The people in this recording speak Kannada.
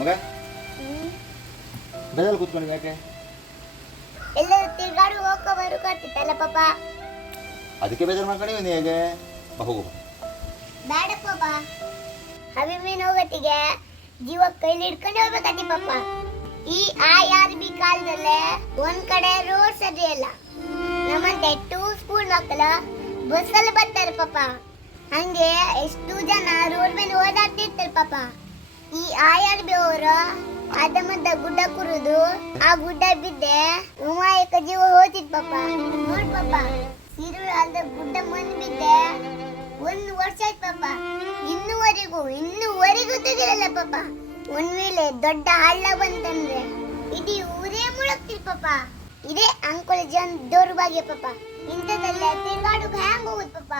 ಮಗ? ಬೆದಲ್ ಕೂತ್ಕೊಂಡು ಯಾಕೆ? ಎಲ್ಲರೂ ತಿರ್ಗಾಡು ಹೋಗೋ ಬರುಕತ್ತಿತ್ತಲ್ಲ ಪಾಪ. ಅದಕ್ಕೆ ಬೇಜಾರು ಮಾಡ್ಕೊಂಡು ನೀ ಹೇಗೆ? ಹೋಗು ಬೇಡ ಪಾಪ ಹವಿ ಮೀನು ಹೋಗತ್ತಿಗೆ ಜೀವ ಕೈಲಿ ಹಿಡ್ಕೊಂಡು ಹೋಗ್ಬೇಕತ್ತಿ ಪಾಪ. ಈ ಆ ಯಾರ್ ಬಿ ಕಾಲದಲ್ಲೇ ಒಂದ್ ಕಡೆ ರೋಡ್ ಸರಿ ಇಲ್ಲ. ನಮ್ಮಂತೆ ಟೂ ಸ್ಕೂಲ್ ಮಕ್ಕಳು ಬಸ್ಸಲ್ಲಿ ಬರ್ತಾರೆ ಪಾಪ. ಹಂಗೆ ಎಷ್ಟು ಜನ ರೋಡ್ ಮೇಲೆ ಓಡಾಡ್ತಿರ್ತಾರೆ ಪಾಪ. ಈ ಆಯಾರ್ ಬಿ ಅವರು ಅದ ಮದ್ದ ಗುಡ್ಡ ಕುರುದು, ಆ ಗುಡ್ಡ ಬಿದ್ದೆ. ಉಮಾಯಕ ಜೀವ ಹೋತಿದ್ ಪಾಪ. ನೋಡ್ ಪಾಪ, ಸಿರುಳು ಅಲ್ದ ಗುಡ್ಡ ಮುಂದ್ ಬಿದ್ದೆ. ಒಂದು ವರ್ಷ ಆಯ್ತು ಪಾಪ. ಇನ್ನೂವರೆಗೂ ಇನ್ನೂವರೆಗೂ ತೆಗಿರಲ್ಲ ಪಾಪ. ಒಂದ್ ವೇಳೆ ದೊಡ್ಡ ಹಳ್ಳ ಬಂತಂದ್ರೆ ಇಡೀ ಊರೇ ಮುಳುಗ್ತಿರ್ ಪಾಪ. ಇದೇ ಅಂಕೋಲ ಜನ್ ದೌರ್ಭಾಗ್ಯ ಪಾಪ. ಇಂಥದಲ್ಲೇ ತಿರ್ಗಾಡುಗ ಹ್ಯಾಂಗ ಹೋಗುದ್ ಪಾಪ?